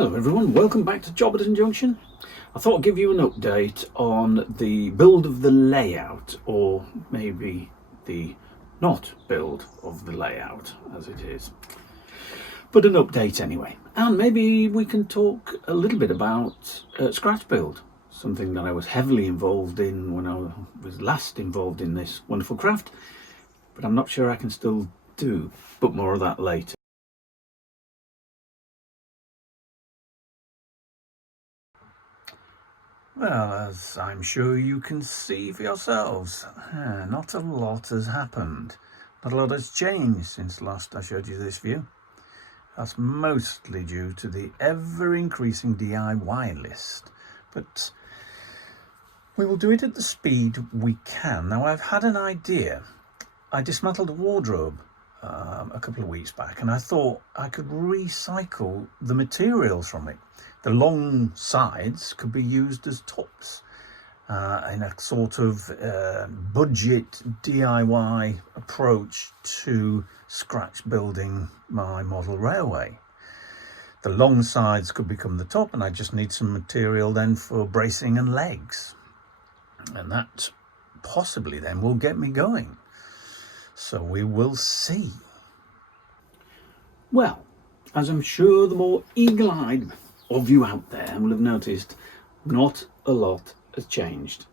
Hello everyone, welcome back to Choberton Junction. I thought I'd give you an update on the build of the layout, or maybe the not build of the layout as it is. But an update anyway. And maybe we can talk a little bit about scratch build, something that I was heavily involved in when I was last involved in this wonderful craft, but I'm not sure I can still do, but more of that later. Well, as I'm sure you can see for yourselves, not a lot has happened. Not a lot has changed since last I showed you this view. That's mostly due to the ever-increasing DIY list, but we will do it at the speed we can. Now, I've had an idea. I dismantled a wardrobe a couple of weeks back, and I thought I could recycle the materials from it. The long sides could be used as tops in a sort of budget DIY approach to scratch building my model railway. The long sides could become the top, and I just need some material then for bracing and legs, and that possibly then will get me going. So we will see. Well, as I'm sure the more eagle-eyed of you out there will have noticed, not a lot has changed.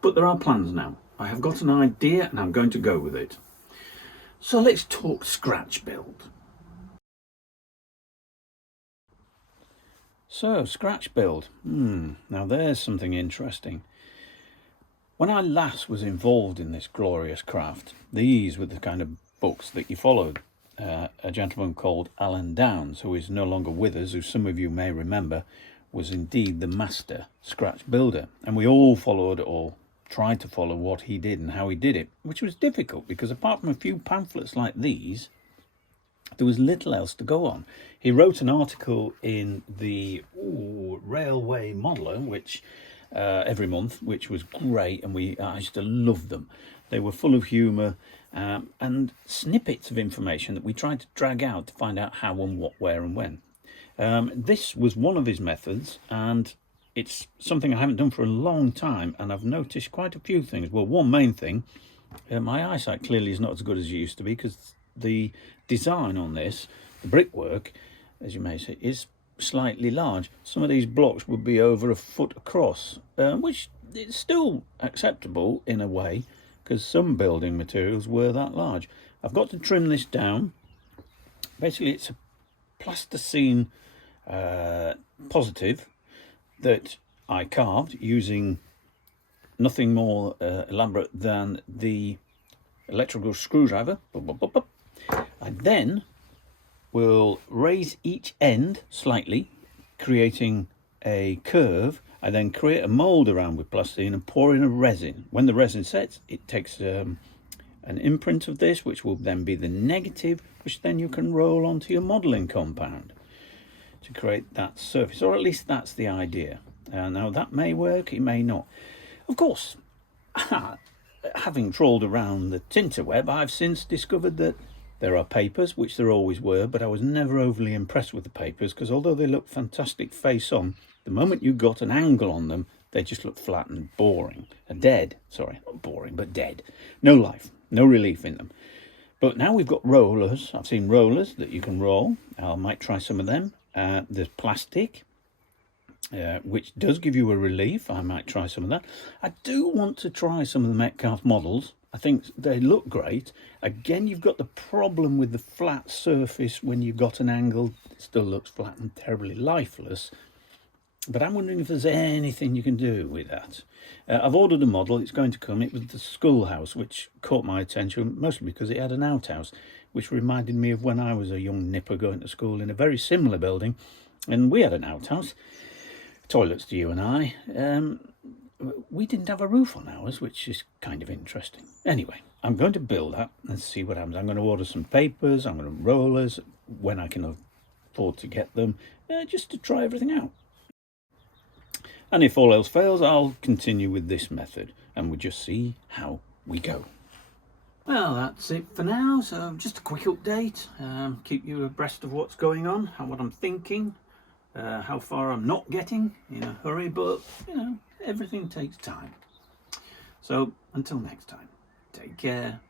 But there are plans now. I have got an idea and I'm going to go with it. So let's talk scratch build. So, scratch build. Now there's something interesting. When I last was involved in this glorious craft, these were the kind of books that you followed. A gentleman called Alan Downs, who is no longer with us, who some of you may remember, was indeed the master scratch builder. And we all followed, or tried to follow, what he did and how he did it, which was difficult because apart from a few pamphlets like these, there was little else to go on. He wrote an article in the Railway Modeller, which every month, which was great, and I used to love them. They were full of humour and snippets of information that we tried to drag out to find out how and what, where and when. This was one of his methods, and it's something I haven't done for a long time, and I've noticed quite a few things. Well, one main thing, my eyesight clearly is not as good as it used to be, because the design on this, the brickwork, as you may say, is slightly large. Some of these blocks would be over a foot across, which is still acceptable in a way, because some building materials were that large. I've got to trim this down. Basically, it's a plasticine positive that I carved using nothing more elaborate than the electrical screwdriver. I then will raise each end slightly, creating a curve. I then create a mould around with plasticine and pour in a resin. When the resin sets, it takes an imprint of this, which will then be the negative, which then you can roll onto your modelling compound to create that surface, or at least that's the idea. Now that may work, it may not. Of course, having trawled around the tinterweb, I've since discovered that there are papers, which there always were, but I was never overly impressed with the papers, because although they look fantastic face on, the moment you got an angle on them, they just look flat and boring. Dead. Sorry, not boring, but dead. No life, no relief in them. But now we've got rollers. I've seen rollers that you can roll. I might try some of them. There's plastic, which does give you a relief. I might try some of that. I do want to try some of the Metcalfe models. I think they look great. Again, you've got the problem with the flat surface. When you've got an angle, it still looks flat and terribly lifeless. But I'm wondering if there's anything you can do with that. I've ordered a model. It's going to come. It was the schoolhouse, which caught my attention, mostly because it had an outhouse, which reminded me of when I was a young nipper going to school in a very similar building. And we had an outhouse, toilets to you and I. We didn't have a roof on ours, which is kind of interesting. Anyway, I'm going to build that and see what happens. I'm going to order some papers. I'm going to rollers when I can afford to get them, just to try everything out. And if all else fails, I'll continue with this method, and we'll just see how we go. Well, that's it for now. So just a quick update, keep you abreast of what's going on and what I'm thinking. how far I'm not getting in a hurry, but you know, everything takes time. So until next time, take care.